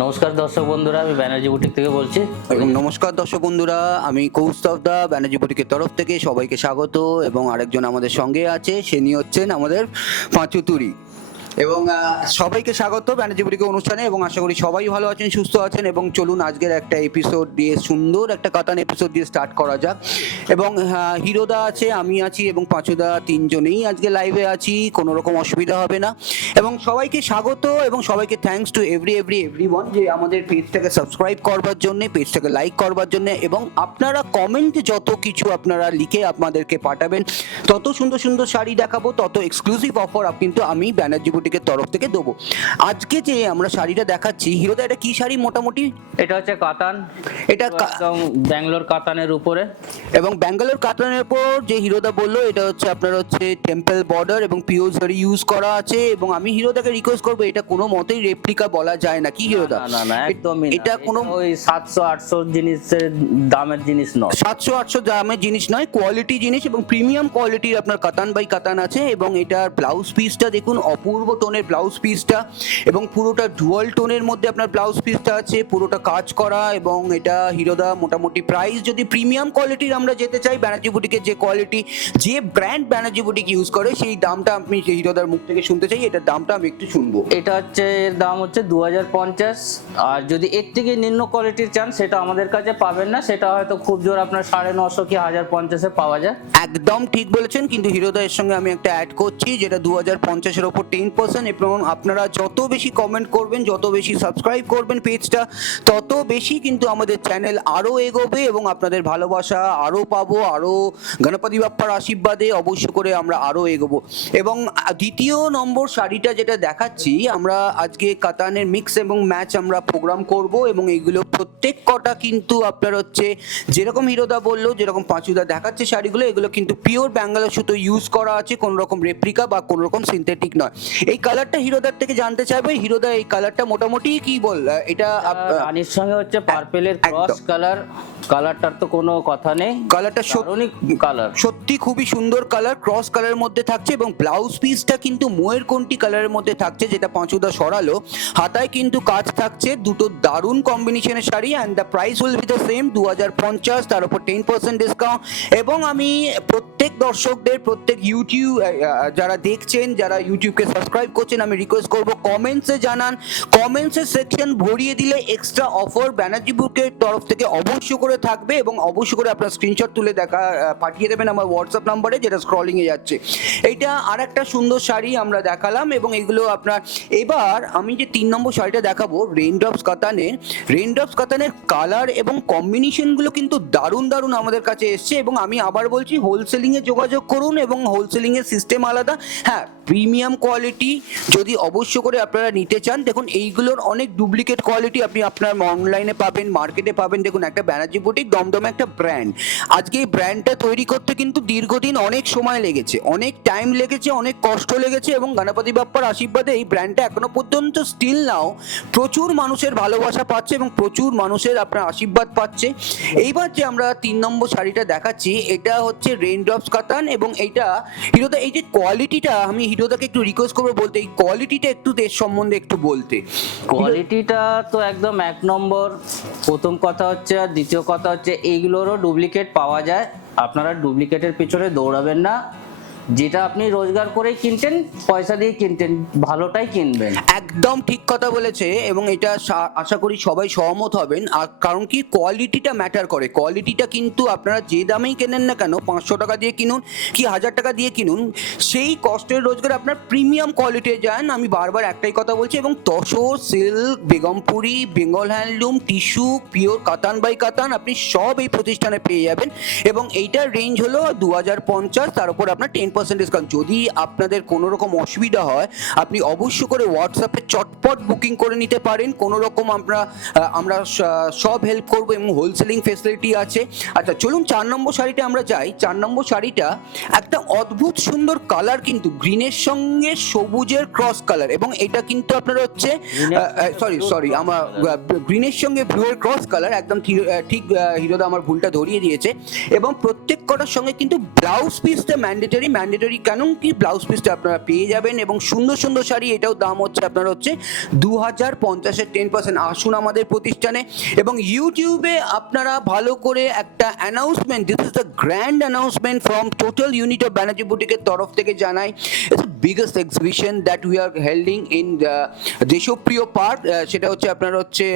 নমস্কার দর্শক বন্ধুরা, আমি ব্যানার্জি বুটিক থেকে বলছি। এবং নমস্কার দর্শক বন্ধুরা, আমি কৌস্তব দা ব্যানার্জি বুটিকের তরফ থেকে সবাইকে স্বাগত। এবং আরেকজন আমাদের সঙ্গে আছে, তিনি হচ্ছেন আমাদের পাঁচুতুরি। এবং সবাইকে স্বাগত ব্যানার্জি বুটিকের অনুষ্ঠানে, এবং আশা করি সবাই ভালো আছেন, সুস্থ আছেন। এবং চলুন আজকের একটা এপিসোড দিয়ে, সুন্দর একটা কাতান এপিসোড দিয়ে স্টার্ট করা যাক। এবং হিরোদা আছে, আমি আছি এবং পাঁচুদা, তিনজনেই আজকে লাইভে আছি, কোনো রকম অসুবিধা হবে না। এবং সবাইকে স্বাগত এবং সবাইকে থ্যাঙ্কস টু এভরিওয়ান যে আমাদের পেজটাকে সাবস্ক্রাইব করবার জন্য, পেজটাকে লাইক করবার জন্য। এবং আপনারা কমেন্ট যত কিছু আপনারা লিখে আপনাদেরকে পাঠাবেন, তত সুন্দর সুন্দর শাড়ি দেখাবো, তত এক্সক্লুসিভ অফার কিন্তু আমি ব্যানার্জি বুটিকের তরফ থেকে দেবো। আজকে যে আমরা শাড়িটা দেখাচ্ছি, হিরোদা এটা কি শাড়ি মোটামুটি? এটা হচ্ছে কাতান, এটা একদম ব্যাঙ্গালোর কাতানের উপরে। এবং ব্যাঙ্গালোর কাতানের উপর যে হিরোদা বললো, এটা হচ্ছে আপনার হচ্ছে টেম্পল বর্ডার এবং পিওর জারি ইউজ করা আছে। এবং আমি হিরোদাকে রিকোয়েস্ট করবো, এটা কোনো মতেই রেপ্লিকা বলা যায় না, কি হিরোদা? না না, একদমই এটা কোনো ওই 700-800 জিনিসের দামের জিনিস নয়, 700-800 দামের জিনিস নয়, কোয়ালিটি জিনিস এবং প্রিমিয়াম কোয়ালিটির আপনার কাতান বাই কাতান আছে। এবং এটার ব্লাউজ পিসটা দেখুন, অপূর্ব টোনের ব্লাউজ পিসটা, এবং পুরোটা ডুয়াল টোনের মধ্যে আপনার ব্লাউজ পিসটা আছে, পুরোটা কাজ করা। এবং এটা হিরোদা মোটামুটি প্রাইস, যদি প্রিমিয়াম কোয়ালিটির আমরা যেতে চাই, ব্যানার্জি বুটিকের যে কোয়ালিটি, যে ব্র্যান্ড ব্যানার্জি বুটিক ইউজ করে, সেই দামটা আমি হিরোদার মুখ থেকে শুনতে চাই। এটার দামটা আমি একটু শুনবো। এটা হচ্ছে এর দাম হচ্ছে 2050। আর যদি এর থেকে নিম্ন কোয়ালিটির চান, সেটা আমাদের কাছে পাবেন না, সেটা হয়তো খুব জোর আপনার 950 কি 1050-এ পাওয়া যায়। একদম ঠিক বলেছেন, কিন্তু হিরোদা এর সঙ্গে আমি একটা অ্যাড করছি, যেটা 2050-এর ওপর 10%। এবং আপনারা যত বেশি কমেন্ট করবেন, যত বেশি সাবস্ক্রাইব করবেন পেজটা, তত বেশি কিন্তু আমাদের চ্যানেল আরও এগোবে এবং আপনাদের ভালোবাসা আরও পাবো, আরও গণপতি বাপ্পার আশীর্বাদে অবশ্য করে আমরা আরও এগোবো। এবং দ্বিতীয় নম্বর শাড়িটা যেটা দেখাচ্ছি, আমরা আজকে কাতানের মিক্স এবং ম্যাচ আমরা প্রোগ্রাম করব। এবং এইগুলো প্রত্যেক কটা কিন্তু আপনার হচ্ছে, যেরকম হিরোদা বললো, যেরকম পাঁচুদা দেখাচ্ছে শাড়িগুলো, এগুলো কিন্তু পিওর ব্যাঙ্গালোর সুতো ইউজ করা আছে, কোনো রকম রেপ্লিকা বা কোনো রকম সিনথেটিক নয়। এই কালারটা হিরোদার থেকে জানতে চাইবে, হিরোদা এই কালারটা মোটামুটি কি বল, এটা রানীর সঙ্গে হচ্ছে পার্পেলের ক্রস কালার, কালারটার তো কোনো কথা নেই, কালারটা কালার সত্যি খুবই সুন্দর কালার, ক্রস কালারের মধ্যে থাকছে। এবং ব্লাউজ পিসটা কিন্তু ময়ের কোনটি কালারের মধ্যে থাকছে, যেটা পাঁচুদা সরালো। হাতায় কিন্তু কাজ থাকছে, দুটো দারুণ কম্বিনেশনের sari. And the price will be the same, 2050, তার উপর 10% ডিসকাউন্ট। এবং আমি প্রত্যেক দর্শকদের, প্রত্যেক ইউটিউব যারা দেখছেন, যারা ইউটিউবকে সাবস্ক্রাইব করছেন, আমি রিকোয়েস্ট করবো কমেন্টসে জানান। কমেন্টসের সেকশন ভরিয়ে দিলে এক্সট্রা অফার ব্যানার্জি বুকের তরফ থেকে অবশ্য করে থাকবে। এবং অবশ্য করে আপনার স্ক্রিনশট তুলে পাঠিয়ে দেবেন আমার হোয়াটসঅ্যাপ নাম্বারে, যেটা স্ক্রলিংয়ে যাচ্ছে। এইটা আর একটা সুন্দর শাড়ি আমরা দেখালাম, এবং এগুলো আপনার। এবার আমি যে 3 নম্বর শাড়িটা দেখাবো, রেইনড্রপস কাতানের কালার এবং কম্বিনেশনগুলো কিন্তু দারুণ দারুণ আমাদের কাছে এসছে। এবং আমি আবার বলছি, হোলসেলিংয়ে যোগাযোগ করুন, এবং হোলসেলিংয়ের সিস্টেম আলাদা। হ্যাঁ, প্রিমিয়াম কোয়ালিটি যদি অবশ্য করে আপনারা নিতে চান, দেখুন এইগুলোর অনেক ডুপ্লিকেট কোয়ালিটি আপনি আপনার অনলাইনে পাবেন, মার্কেটে পাবেন। দেখুন, একটা ব্যানার্জি বুটিক দমদমে একটা ব্র্যান্ড, আজকে এই ব্র্যান্ডটা তৈরি করতে কিন্তু দীর্ঘদিন অনেক সময় লেগেছে, অনেক টাইম লেগেছে, অনেক কষ্ট লেগেছে। এবং গণপতি বাপ্পার আশীর্বাদে এই ব্র্যান্ডটা এখনো পর্যন্ত স্টিল নাও প্রচুর মানুষের ভালোবাসা পাচ্ছে এবং প্রচুর মানুষের আপনার আশীর্বাদ পাচ্ছে। এইবার যে আমরা 3 নম্বর শাড়িটা দেখাচ্ছি, এটা হচ্ছে রেইনড্রপস কাতান। এবং এইটা হিরোদা, এই যে কোয়ালিটিটা, আমি হিরোদাকে একটু রিকোয়েস্ট করবো বলতে, এই কোয়ালিটিটা একটু দেশ সম্বন্ধে একটু বলতে। কোয়ালিটিটা তো একদম এক নম্বর, প্রথম কথা হচ্ছে। আর দ্বিতীয় কথা হচ্ছে, এইগুলোরও ডুপ্লিকেট পাওয়া যায়, আপনারা ডুপ্লিকেটের পিছনে দৌড়াবেন না। যেটা আপনি রোজগার করে কিনতেন, পয়সা দিয়ে কিনতেন, ভালোটাই কিনবেন। একদম ঠিক কথা বলেছে, এবং এটা আশা করি সবাই সহমত হবেন। আর কারণ কি, কোয়ালিটিটা ম্যাটার করে। কোয়ালিটিটা কিন্তু আপনারা যে দামেই কেনেন না কেন, 500 টাকা দিয়ে কিনুন কি 1000 টাকা দিয়ে কিনুন, সেই কষ্টের রোজগার আপনার প্রিমিয়াম কোয়ালিটি যান। আমি বারবার একটাই কথা বলছি। এবং tussar, silk, Begumpuri, Bengal handloom, tissue, pure কাতান বাই কাতান, আপনি সব এই প্রতিষ্ঠানে পেয়ে যাবেন। এবং এইটার রেঞ্জ হলো 2050, তার উপর আপনার 10% ডিসকাউন্ট। যদি আপনাদের কোনো রকম অসুবিধা হয়, আপনি অবশ্য করে হোয়াটসঅ্যাপে চটপট বুকিং করে নিতে পারেন। কোনো রকম আমরা সব হেল্প করবো, এবং হোলসেলিং ফেসিলিটি আছে। আচ্ছা, চলুন 4 নম্বর শাড়িটা আমরা যাই। 4 নম্বর শাড়িটা একটা অদ্ভুত সুন্দর কালার, কিন্তু গ্রিনের সঙ্গে সবুজের ক্রস কালার। এবং এটা কিন্তু আপনার হচ্ছে সরি আমার গ্রিনের সঙ্গে ব্লুয়ের ক্রস কালার, একদম ঠিক হিরোদা আমার ভুলটা ধরিয়ে দিয়েছে। এবং প্রত্যেক কটার সঙ্গে কিন্তু ব্লাউজ পিসটা ম্যান্ডেটরি ম্যান্ডেটরি, কেন কি ব্লাউজ পিসটা আপনারা পেয়ে যাবেন এবং সুন্দর সুন্দর শাড়ি। এটাও দাম হচ্ছে আপনার হচ্ছে 2050-এর 10%। আসুন আমাদের প্রতিষ্ঠানে এবং ইউটিউবে আপনারা ভালো করে একটা announcement, this is the grand announcement from total unit of Banerjee বুটিকের তরফ থেকে জানাই, it's the biggest exhibition that we are holding in Deshapriya park. সেটা হচ্ছে আপনার হচ্ছে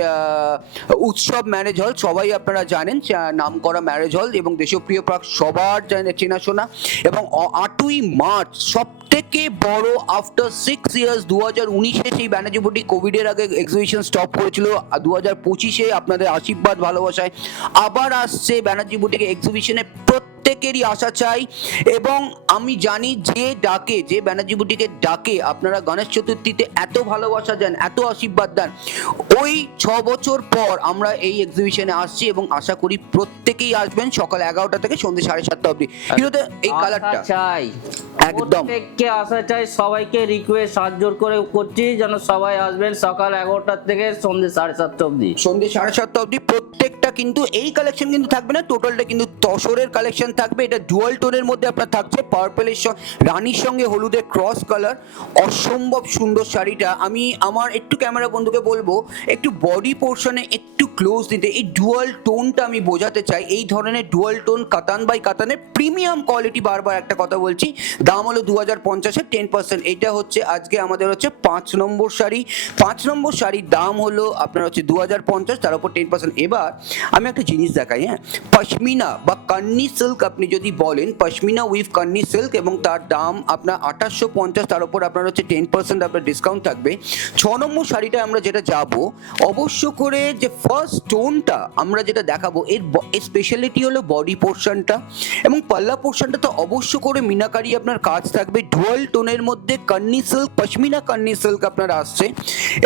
উৎসব ম্যারেজ হল, সবাই আপনারা জানেন, নাম করা ম্যারেজ হল এবং দেশপ্রিয় পার্ক সবার চেনাশোনা। এবং 8ই মার্চ সব থেকে বড় আফটার 6 ইয়ার্স, 2019-এ সেই ব্যানার্জি বুটিক কোভিডের আগে এক্সিবিশন স্টপ করেছিল, 2025-এ আপনাদের আশীর্বাদ ভালোবাসায় আবার আসছে ব্যানার্জি বুটিক এক্সিবিশনে। প্রত্যেকেরই আশা চাই এবং আমি জানি যে ব্যানার্জি বুটিকের ডাকে আপনারা গণেশ চতুর্থীতে এত ভালোবাসা দেন, এত আশীর্বাদ দেন, ওই 6 বছর পর আমরা এই এক্সিবিশনে আসছি এবং আশা করি প্রত্যেকেই আসবেন সকাল 11টা থেকে সন্ধ্যে 7:30 অবধি। হিরোতে এই কালারটা চাই, একদম প্রত্যেককে আসা চাই, সবাইকে রিকোয়েস্ট হাত জোর করে করছি যেন সবাই আসবেন সকাল 11টা থেকে সন্ধ্যে 7:30 অবধি। সন্ধ্যে 7:30 অবধি প্রত্যেকটা কিন্তু এই কালেকশন কিন্তু থাকবে না, টোটালটা কিন্তু তসরের কালেকশন থাকবে। এটা ডুয়াল টোনের মধ্যে আপনার থাকছে, পার্পলের রানীর সঙ্গে হলুদের ক্রস কালার, অসম্ভব সুন্দর শাড়িটা। আমি আমার একটু ক্যামেরা বন্ধুকে বলবো একটু বডি পোর্শনে একটু ক্লোজ দিতে, এই ডুয়াল টোনটা আমি বোঝাতে চাই। এই ধরনের ডুয়াল টোন কাতান বাই কাতানের প্রিমিয়াম কোয়ালিটি, বারবার একটা কথা বলছি, দাম হলো 2050-এর 10%। এটা হচ্ছে আজকে আমাদের হচ্ছে 5 নম্বর শাড়ি। 5 নম্বর শাড়ির দাম হলো আপনার হচ্ছে 2050, তার উপর 10%। এবার আমি একটা জিনিস দেখাই, হ্যাঁ, পশমিনা বা কান্নি সিল্ক আপনি যদি বলেন, পশমিনা উইথ কান্নি সিল্ক, এবং তার দাম আপনার 2850, তার উপর আপনার হচ্ছে 10% আপনার ডিসকাউন্ট থাকবে। 6 নম্বর শাড়িটা আমরা যেটা যাব, অবশ্য করে যে ফার্স্ট টোনটা আমরা যেটা দেখাবো, এর স্পেশালিটি হলো বডি পোর্শনটা এবং পাল্লা পোর্শনটা তো অবশ্য করে মিনাকারি আপনার কাজ থাকবে। ডুয়াল টোনের মধ্যে কান্নি সিল্ক, পশমিনা কান্নি সিল্ক আপনার আসছে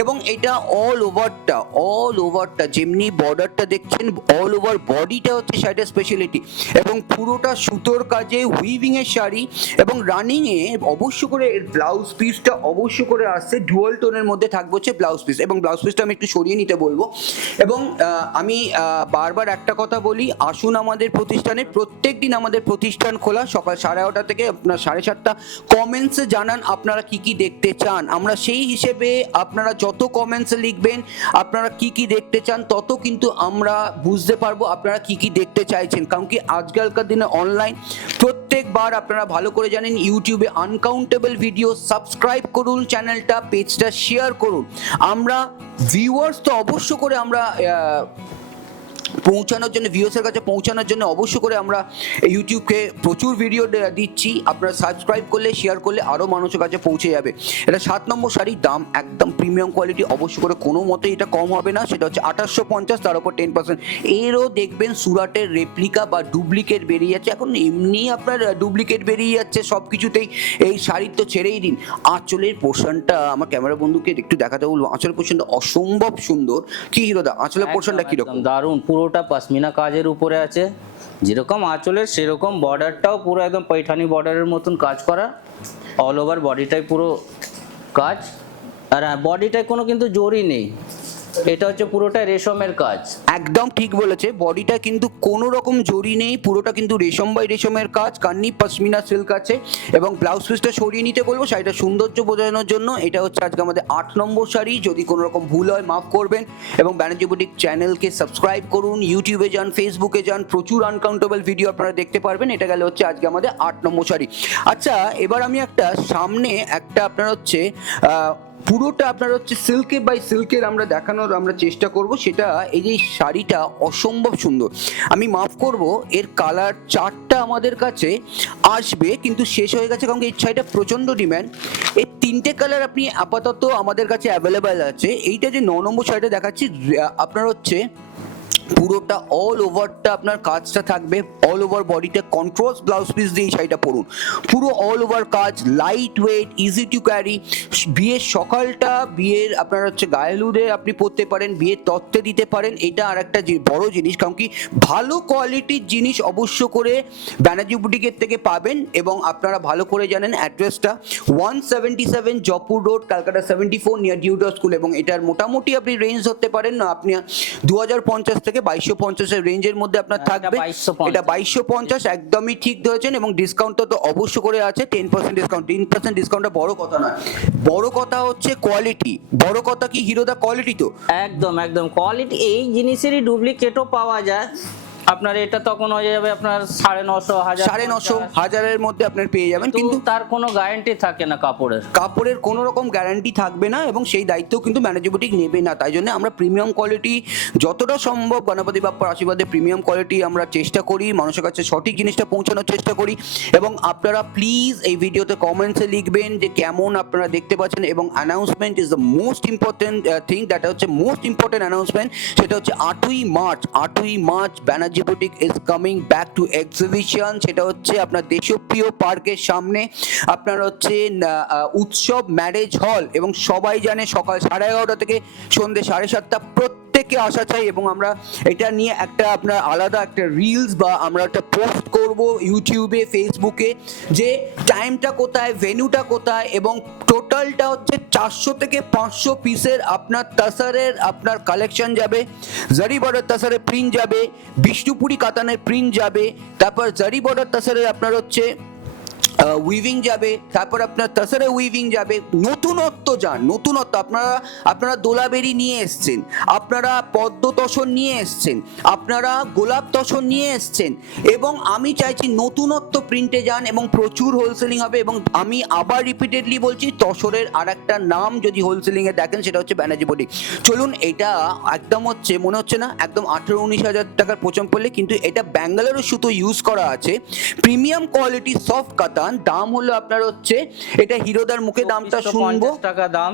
এবং এটা অল ওভারটা যেমনি বর্ডারটা দেখছেন, অল ওভার বডিটা হচ্ছে শাড়িটার স্পেশালিটি এবং পুরোটা সুতোর কাজে উইভিং এর শাড়ি এবং রানিং এ অবশ্য করে এর ব্লাউজ পিসটা অবশ্য করে আসছে ডুয়াল টোনের মধ্যে থাকবে হচ্ছে ব্লাউজ পিস। এবং ব্লাউজ পিসটা আমি একটু সরিয়ে নিতে বলবো এবং আমি বারবার একটা কথা বলি, আসুন আমাদের প্রতিষ্ঠানে। প্রত্যেক দিন আমাদের প্রতিষ্ঠান খোলা সকাল 11:30 থেকে আপনার 7:30। কমেন্টসে জানান আপনারা কি কি দেখতে চান, আমরা সেই হিসেবে আপনারা যত কমেন্টসে লিখবেন আপনারা কি কি দেখতে চান, তত কিন্তু আমরা বুঝতে পারবো আপনারা কি কি দেখতে চাইছেন। কারণ কি আজকালকার দিনে অনলাইন, প্রত্যেকবার আপনারা ভালো করে জানেন ইউটিউবে আনকাউন্টেবল ভিডিও, সাবস্ক্রাইব করুন চ্যানেলটা, পেজটা শেয়ার করুন। আমরা ভিউয়ার্স তো অবশ্য করে আমরা পৌঁছানোর জন্য, ভিউয়ার্সের কাছে পৌঁছানোর জন্য অবশ্য করে আমরা ইউটিউবকে প্রচুর ভিডিও দিচ্ছি। আপনারা সাবস্ক্রাইব করলে, শেয়ার করলে আরও মানুষের কাছে পৌঁছে যাবে। এটা 7 নম্বর শাড়ির দাম একদম প্রিমিয়াম কোয়ালিটি, অবশ্য করে কোনো মতে এটা কম হবে না। সেটা হচ্ছে 2850, তার উপর 10%। এরও দেখবেন সুরাটের রেপ্লিকা বা ডুপ্লিকেট বেরিয়ে যাচ্ছে, এখন এমনি আপনার ডুপ্লিকেট বেরিয়ে যাচ্ছে সব কিছুতেই। এই শাড়ির তো ছেড়েই দিন। আঁচলের পোর্শনটা আমার ক্যামেরা বন্ধুকে একটু দেখাতে বলবো, আঁচলের পোর্শনটা অসম্ভব সুন্দর। কি হিরোদা, আঁচলের পোর্শনটা কিরকম? দারুণ, পুরোটা পশমিনা কাজের উপরে আছে, যেরকম আঁচলের সেরকম বর্ডারটাও পুরো একদম পৈঠানি বর্ডারের মতন কাজ করা, অল ওভার বডিটাই পুরো কাজ। আর বডিটায় কোনো কিন্তু জরি নেই, এটা হচ্ছে পুরোটা রেশমের কাজ। একদম ঠিক বলেছে, বডিটা কিন্তু কোনো রকম জরি নেই, পুরোটা কিন্তু রেশম বাই রেশমের কাজ, কান্নি পশমিনা সিল্ক আছে। এবং ব্লাউজ পিসটা সরিয়ে নিতে বলবো শাড়িটা সৌন্দর্য বোঝানোর জন্য। এটা হচ্ছে আজকে আমাদের 8 নম্বর শাড়ি। যদি কোনো রকম ভুল হয় মাফ করবেন এবং ব্যানার্জি বুটিক চ্যানেলকে সাবস্ক্রাইব করুন, ইউটিউবে যান, ফেসবুকে যান, প্রচুর আনকাউন্টেবল ভিডিও আপনারা দেখতে পারবেন। এটা গেলে হচ্ছে আজকে আমাদের 8 নম্বর শাড়ি। আচ্ছা, এবার আমি একটা সামনে একটা আপনার হচ্ছে পুরোটা আপনার হচ্ছে সিল্কে বাই সিল্কের আমরা দেখানোর আমরা চেষ্টা করব। সেটা এই যে শাড়িটা অসম্ভব সুন্দর, আমি মাফ করব এর কালার 4টা আমাদের কাছে আসবে কিন্তু শেষ হয়ে গেছে, কারণ এই শাড়িটা প্রচণ্ড ডিম্যান্ড। এই 3টে কালার আপনি আপাতত আমাদের কাছে অ্যাভেলেবেল আছে। এইটা যে 9 নম্বর শাড়িটা দেখাচ্ছি আপনার হচ্ছে পুরোটা অল ওভারটা আপনার কাজটা থাকবে, অল ওভার বডিটা কন্ট্রাস্ট ব্লাউজ পিস দিয়ে এই শাড়িটা পরুন, পুরো অল ওভার কাজ, light weight, easy to carry. বিয়ের সকালটা, বিয়ের আপনার হচ্ছে গায়েলুদে আপনি পরতে পারেন, বিয়ের তত্ত্বে দিতে পারেন। এটা আর একটা বড় জিনিস, কারণ কি ভালো কোয়ালিটির জিনিস অবশ্য করে ব্যানার্জি বুটিকের থেকে পাবেন। এবং আপনারা ভালো করে জানেন অ্যাড্রেসটা 177 জয়পুর রোড, ক্যালকাটা 74, নিয়ার ডিউডার স্কুল। এবং এটার মোটামুটি আপনি রেঞ্জ ধরতে পারেন, আপনি 2050 থেকে থেকে 2250 এর রেঞ্জের মধ্যে আপনার এটা থাকবে। 2250 এটা 2250, একদমই ঠিক ধরেছেন। এবং ডিসকাউন্ট তো অবশ্য করে আছে 10% ডিসকাউন্ট। 10% ডিসকাউন্টটা বড় কথা নয়, বড় কথা হচ্ছে কোয়ালিটি। বড় কথা কি হিরোদা, কোয়ালিটি তো একদম একদম কোয়ালিটি। এই জিনিসেরই ডুপ্লিকেটও পাওয়া যায় আপনার, এটা তখন হয়ে যাবে আপনার 950, 1000, 950, 1000-এর মধ্যে আপনার পেয়ে যাবেন, কিন্তু কিন্তু তার কোনো গ্যারান্টি থাকে না কাপড়ের। কাপড়ের কোনো রকম গ্যারান্টি থাকবে না এবং সেই দায়িত্বও কিন্তু ম্যানেজ বুটিক নেবে না। তাই জন্য আমরা প্রিমিয়াম কোয়ালিটি যতটা সম্ভব গণপতি বাপ্পার আশীর্বাদে প্রিমিয়াম কোয়ালিটি আমরা চেষ্টা করি, মানুষের কাছে সঠিক জিনিসটা পৌঁছানোর চেষ্টা করি। এবং আপনারা প্লিজ এই ভিডিওতে কমেন্টসে লিখবেন যে কেমন আপনারা দেখতে পাচ্ছেন। এবং announcement is the most important thing, that হচ্ছে মোস্ট ইম্পর্টেন্ট অ্যানাউন্সমেন্ট। সেটা হচ্ছে 8ই March Banerjee boutique is coming back to exhibition. সেটা হচ্ছে আপনার দেশপ্রিয় পার্কের সামনে, আপনার হচ্ছে উৎসব ম্যারেজ হল। এবং সবাই জানে সকাল 11:30 থেকে সন্ধ্যে 7:30 প্রত্যেকে আসা চাই। এবং আমরা এটা নিয়ে একটা আপনার আলাদা একটা রিলস বা আমরা একটা পোস্ট করব ইউটিউবে, ফেসবুকে, যে টাইমটা কোথায়, ভেন্যুটা কোথায়। এবং টোটালটা হচ্ছে 400 থেকে 500 পিসের আপনার তাসারের আপনার কালেকশন যাবে। জারি বর্ডার তাসারের প্রিন্ট যাবে, বিষ্ণুপুরি কাতানের প্রিন্ট যাবে, তারপর জারি বর্ডার তাসারের আপনার হচ্ছে উইভিং যাবে, তারপর আপনার তাসারে উইভিং যাবে। নতুনত্ব নতুনত্ব আপনারা দোলাবেরি নিয়ে এসছেন, আপনারা পদ্ম তসর নিয়ে এসছেন, আপনারা গোলাপ তসর নিয়ে এসছেন। এবং আমি চাইছি নতুনত্ব প্রিন্টে যান এবং প্রচুর হোলসেলিং হবে। এবং আমি আবার রিপিটেডলি বলছি, তসরের আর একটা নাম যদি হোলসেলিংয়ে দেখেন সেটা হচ্ছে ব্যানার্জি বুটিক। চলুন, এটা একদম হচ্ছে মনে হচ্ছে না একদম 18-19 হাজার টাকার প্রচম পড়লে, কিন্তু এটা ব্যাঙ্গালোরের সুতো ইউজ করা আছে, প্রিমিয়াম কোয়ালিটি সফট কাতান। দাম হলো আপনার হচ্ছে, এটা হিরোদার মুখে দামটা শুনবো, 2450 টাকা দাম,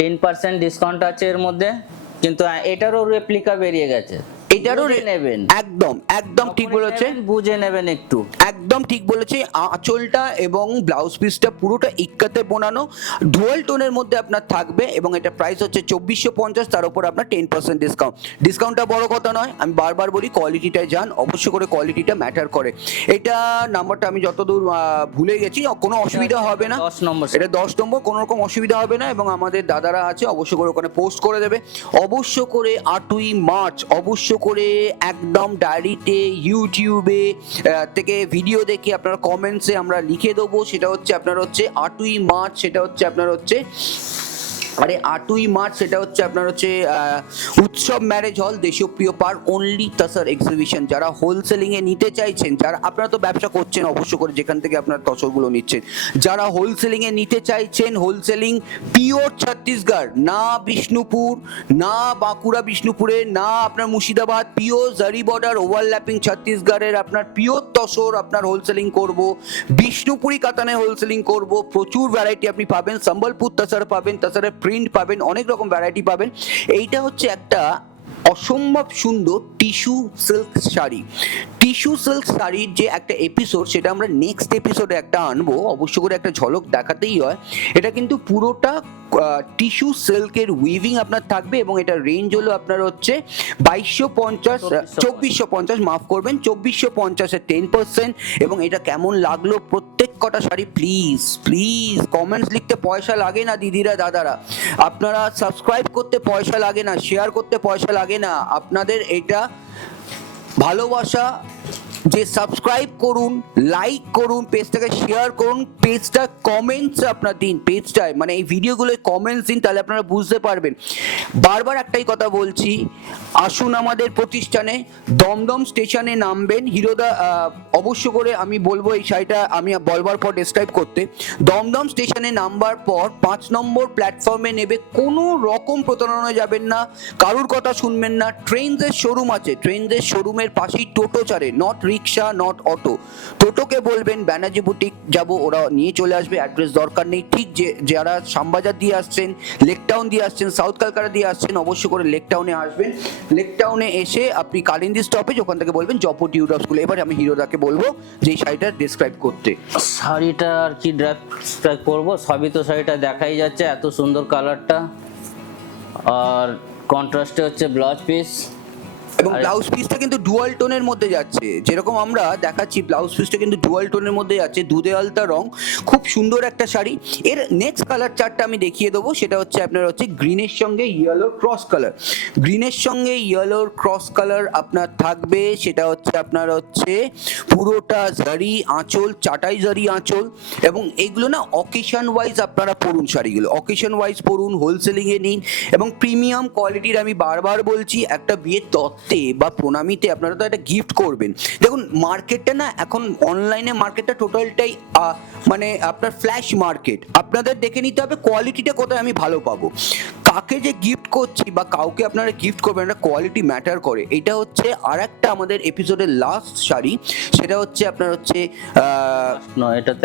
10% ডিসকাউন্ট আছে এর মধ্যে, কিন্তু এটারও রেপ্লিকা বেরিয়ে গেছে। এটারও বুঝে নেবেন, একদম ঠিক বলেছে, বুঝে নেবেন একটু। একদম ঠিক বলেছে। আঁচলটা এবং ব্লাউজ পিসটা পুরোটা ইক্কাতে বোনানো, ডুয়াল টোনের মধ্যে আপনার থাকবে। এবং এটা প্রাইস হচ্ছে 2450, তার উপর আপনার 10% ডিসকাউন্ট। ডিসকাউন্টটা বড় কথা নয়, আমি বারবার বলি কোয়ালিটিটায় যান, অবশ্য করে কোয়ালিটিটা ম্যাটার করে। এটা নাম্বারটা আমি যতদূর ভুলে গেছি, কোনো অসুবিধা হবে না, 10 নম্বর, এটা 10 নম্বর, কোনো রকম অসুবিধা হবে না। এবং আমাদের দাদারা আছে, অবশ্য করে ওখানে পোস্ট করে দেবে। অবশ্য করে 8ই মার্চ অবশ্য করে একদম ডায়েরিতে ইউটিউবে থেকে ভিডিও দেখে আপনার কমেন্টসে আমরা লিখে দেবো। সেটা হচ্ছে আপনার হচ্ছে 8ই মার্চ, সেটা হচ্ছে আপনার হচ্ছে 8ই মার্চ, সেটা হচ্ছে আপনার হচ্ছে উৎসব ম্যারেজ হল, দেশপ্রিয় পার্ক, অনলি তাসার এক্সিবিশন। যারা হোলসেলিং এ নিতে চাইছেন, যারা আপনারা তো ব্যবসা করছেন অবশ্য করে যেখান থেকে আপনার তসরগুলো নিচ্ছেন, যারা হোলসেলিং এ নিতে চাইছেন, হোলসেলিং পিওর ছত্তিশগড়, না বিষ্ণুপুর, না বাঁকুড়া বিষ্ণুপুরে, না আপনার মুর্শিদাবাদ, পিওর জারি বর্ডার ওভারল্যাপিং ছত্তিশগড়ের আপনার পিওর তসর আপনার হোলসেলিং করব, বিষ্ণুপুরি কাতানে হোলসেলিং করব। প্রচুর ভ্যারাইটি আপনি পাবেন, সম্বলপুর তাসার পাবেন, তাসারের প্রিন্ট পাবেন, অনেক রকম ভ্যারাইটি পাবেন। এইটা হচ্ছে একটা অসম্ভব সুন্দর tissue silk sari. Tissue silk শাড়ির যে একটা এপিসোড, সেটা আমরা নেক্সট এপিসোডে একটা আনবো, অবশ্য করে একটা ঝলক দেখাতেই হয়। এটা কিন্তু পুরোটা টিস্যু সিল্কের উইভিং আপনার থাকবে। এবং এটা রেঞ্জ হলো আপনার হচ্ছে 2450, মাফ করবেন, 2450-এর 10%। এবং এটা কেমন লাগলো প্রত্যেক কটা শাড়ি, প্লিজ কমেন্টস লিখতে পয়সা লাগে না দিদিরা দাদারা, আপনারা সাবস্ক্রাইব করতে পয়সা লাগে না, শেয়ার করতে পয়সা লাগে না, আপনাদের এটা ভালোবাসা যে সাবস্ক্রাইব করুন, লাইক করুন, পেজটাকে শেয়ার করুন, পেজটা কমেন্টস আপনার দিন, পেজটায় মানে এই ভিডিওগুলোয় কমেন্টস দিন, তাহলে আপনারা বুঝতে পারবেন। বারবার একটাই কথা বলছি, আসুন আমাদের প্রতিষ্ঠানে, দমদম স্টেশনে নামবেন। হিরোদা অবশ্য করে আমি বলবো এই শাড়িটা আমি বলবার পর ডেসক্রাইব করতে, দমদম স্টেশনে নামবার পর 5 নম্বর প্ল্যাটফর্মে নেবে, কোনো রকম প্রতারণায় যাবেন না, কারুর কথা শুনবেন না। ট্রেন্ডসের শোরুম আছে, ট্রেন্ডসের শোরুমের পাশেই টোটো ছাড়ে, নট রিক্সা, নট অটো। টোটোকে বলবেন ব্যানার্জি বুটিক যাব, ওরা নিয়ে চলে আসবে, অ্যাড্রেস দরকার নেই। ঠিক যে যারা শ্যামবাজার দিয়ে আসছেন, লেকটাউন দিয়ে আসছেন, সাউথ কলকাতা দিয়ে আসছেন, অবশ্য করে লেকটাউনে আসবেন। লেকটাউনে এসে আপনি কালিন্দি স্টপেজ, ওখান থেকে বলবেন জপো টিউডার স্কুল। এবার আমি হিরোদাকে বলবো যে এই শাড়িটা ডিসক্রাইব করতে। শাড়িটা আর কি ড্রেস করবো, সবই তো শাড়িটা দেখাই যাচ্ছে, এত সুন্দর কালারটা। আর কন্ট্রাস্টে হচ্ছে ব্লাউজ পিস, এবং ব্লাউজ পিসটা কিন্তু ডুয়াল টোনের মধ্যে যাচ্ছে, যেরকম আমরা দেখাচ্ছি ব্লাউজ পিসটা কিন্তু ডুয়াল টোনের মধ্যে যাচ্ছে, দুধে আলতা রং, খুব সুন্দর একটা শাড়ি। এর নেক্সট কালার চার্টটা আমি দেখিয়ে দেবো, সেটা হচ্ছে আপনার হচ্ছে গ্রিনের সঙ্গে ইয়েলোর ক্রস কালার। গ্রিনের সঙ্গে ইয়েলোর ক্রস কালার আপনার থাকবে, সেটা হচ্ছে আপনার হচ্ছে পুরোটা জারি আঁচল, চাটাই জারি আঁচল, এবং এগুলো না অকেশন ওয়াইজ আপনারা পরুন শাড়িগুলো, অকেশন ওয়াইজ পরুন, হোলসেলিংয়ে নিন, এবং প্রিমিয়াম কোয়ালিটির। আমি বারবার বলছি, একটা বিয়ের তত্ত্বে বা প্রণামীতে আপনারা তো একটা গিফট করবেন। দেখুন মার্কেটটা না এখন অনলাইনে মার্কেটটা টোটালটাই মানে আপনার ফ্ল্যাশ মার্কেট। আপনাদের দেখে নিতে হবে কোয়ালিটিটা কোথায় আমি ভালো পাবো। কাকে যে গিফট করছি বা কাউকে আপনারা গিফট করবেন, একটা কোয়ালিটি ম্যাটার করে। এটা হচ্ছে আর একটা আমাদের এপিসোডের লাস্ট শাড়ি, সেটা হচ্ছে আপনার হচ্ছে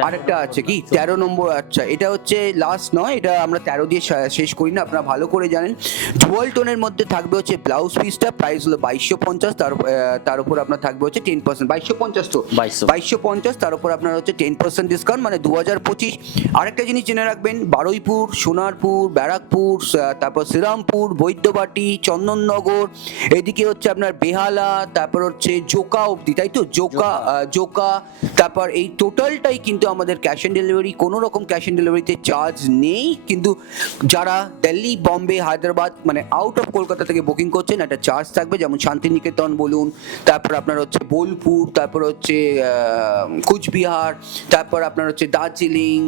আরেকটা আছে কি 13 নম্বর। আচ্ছা, এটা হচ্ছে লাস্ট নয়, এটা আমরা 13 দিয়ে শেষ করি না, আপনারা ভালো করে জানেন। ডুয়াল টোনের মধ্যে থাকবে হচ্ছে ব্লাউজ পিসটা, প্রাইস হলো 2250, তার উপর আপনার থাকবে হচ্ছে 10%, 2250 তো 2250, তার উপর আপনার হচ্ছে 10% ডিসকাউন্ট, মানে 2025। আরেকটা জিনিস জেনে রাখবেন, বারুইপুর, সোনারপুর, ব্যারাকপুর, তারপর শ্রীরামপুর, বৈদ্যবাটি, চন্দননগর, এদিকে হচ্ছে আপনার বেহালা, তারপর হচ্ছে জোকা অবধি, তাই তো জোকা, তারপর এই টোটালটাই কিন্তু আমাদের ক্যাশ অন ডেলিভারি, কোনো রকম ক্যাশ অন ডেলিভারিতে চার্জ নেই। কিন্তু যারা দিল্লি, বম্বে, হায়দ্রাবাদ মানে আউট অফ কলকাতা থেকে বুকিং করছেন, একটা চার্জ থাকবে, যেমন শান্তিনিকেতন বলুন, তারপর আপনার হচ্ছে বোলপুর, তারপর হচ্ছে কুচবিহার, তারপর আপনার হচ্ছে দার্জিলিং,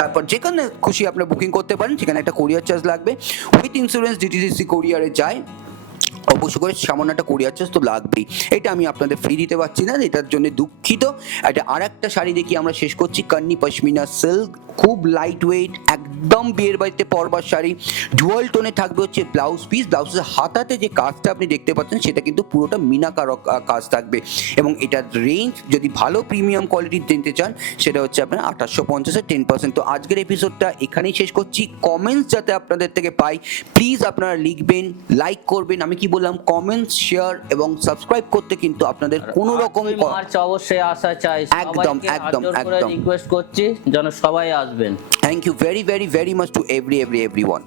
তারপর যেখানে খুশি আপনারা বুকিং করতে পারেন, সেখানে একটা কোরিয়ার চার্জ লাগবে। উইথ ইন্স্যুরেন্স ডিটিসি কোরিয়ারে যায়, অবশ্য করে সামান্য একটা কোরিয়ার চার্জ তো লাগবেই। এটা আমি আপনাদের ফ্রি দিতে পারছি না, এটার জন্য দুঃখিত। এটা আর একটা শাড়ি দেখি আমরা শেষ করছি, কান্নি পশমিনা সিল্ক, খুব লাইট ওয়েট, একদম বিয়ের বাড়িতে পরবার শাড়ি। ডুয়াল টোনে থাকবে হচ্ছে ব্লাউজ পিস, ব্লাউজের হাতাতে যে কাজটা আপনি দেখতে পাচ্ছেন সেটা কিন্তু পুরোটা মিনাকারক কাজ থাকবে, এবং এটার রেঞ্জ যদি ভালো প্রিমিয়াম কোয়ালিটির নিতে চান সেটা হচ্ছে আপনার 2850-এর 10%। তো আজকের এপিসোডটা এখানেই শেষ করছি। কমেন্টস যাতে আপনাদের থেকে পাই, প্লিজ আপনারা লিখবেন, লাইক করবেন। আমি কি বললাম, কমেন্টস, শেয়ার এবং সাবস্ক্রাইব করতে কিন্তু আপনাদের কোনো রকম মার্চ অবশ্যই আসা চাই, একদম একদম একদম রিকোয়েস্ট করছি যেন সবাই আসবেন। Thank you very very very much to everyone.